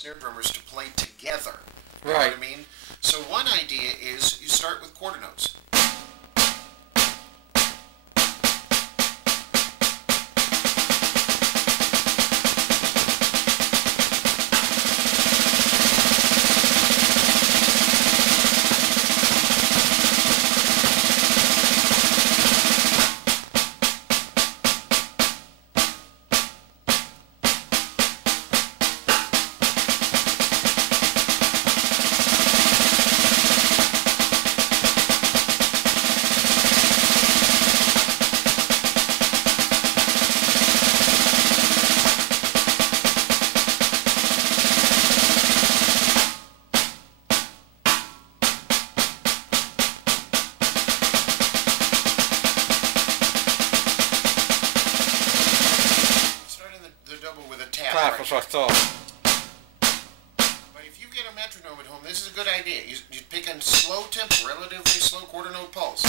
snare drummers to play together. You know Right. what I mean? So one idea is you start with quarter notes. Starting the double with a tap. Tap, Right? that's what I thought. But if you get a metronome at home, this is a good idea. You pick a slow tempo, relatively slow quarter note pulse.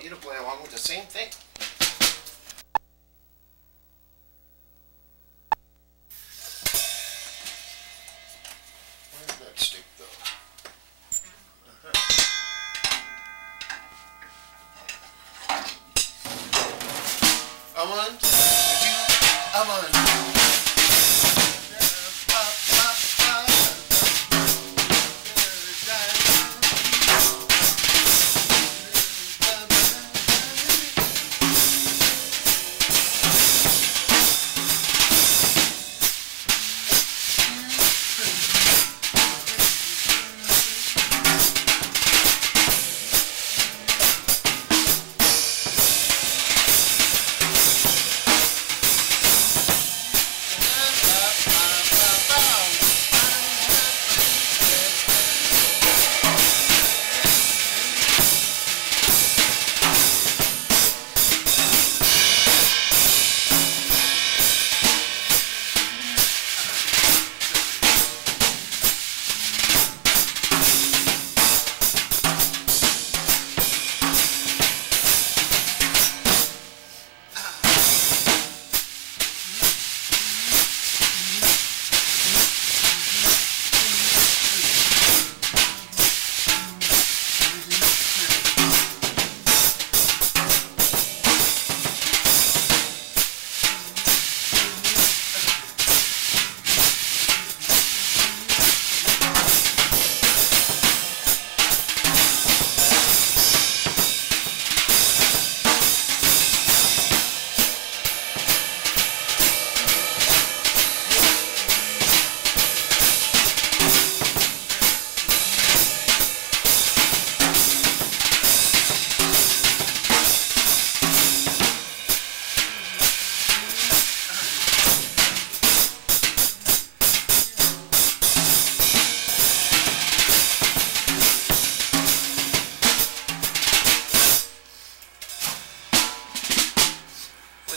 want you to play along with the same thing. Where did that stick go? Aman, Aman.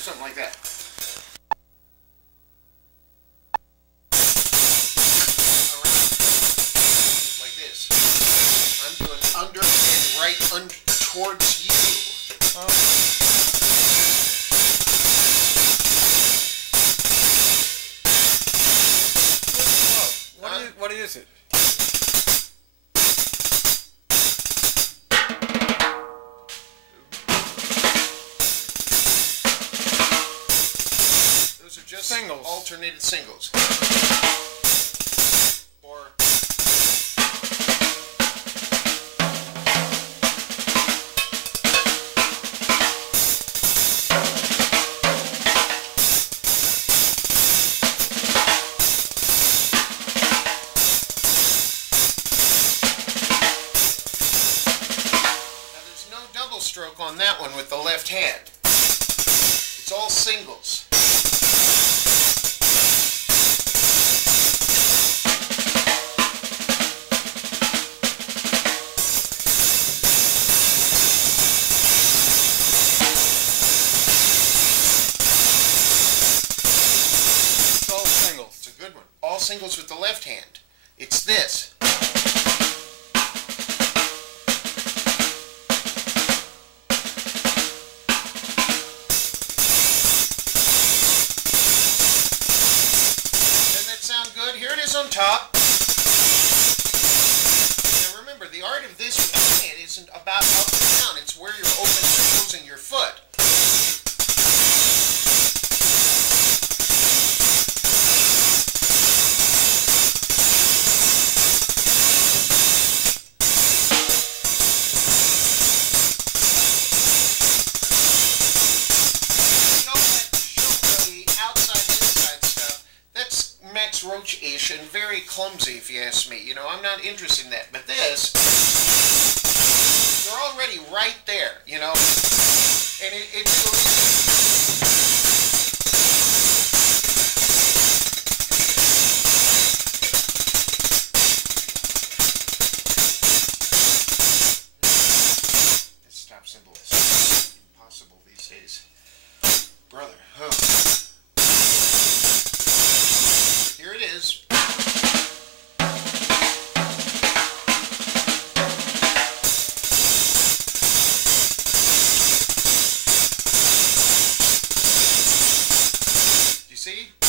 Something like that. Around. Like this. I'm doing under and right towards you. Oh. What is it? Just singles. Alternated singles. Or now there's no double stroke on that one with the left hand. It's all singles. All singles with the left hand. It's this. Doesn't that sound good? Here it is on top. Now remember, the art of this with the hand isn't about up and down. It's where you're opening and closing your foot. Roach-ish and very clumsy, if you ask me. You know, I'm not interested in that. But this, you're already right there, you know, and it this stop symbol is impossible these days, brother. Oh. Here it is. see?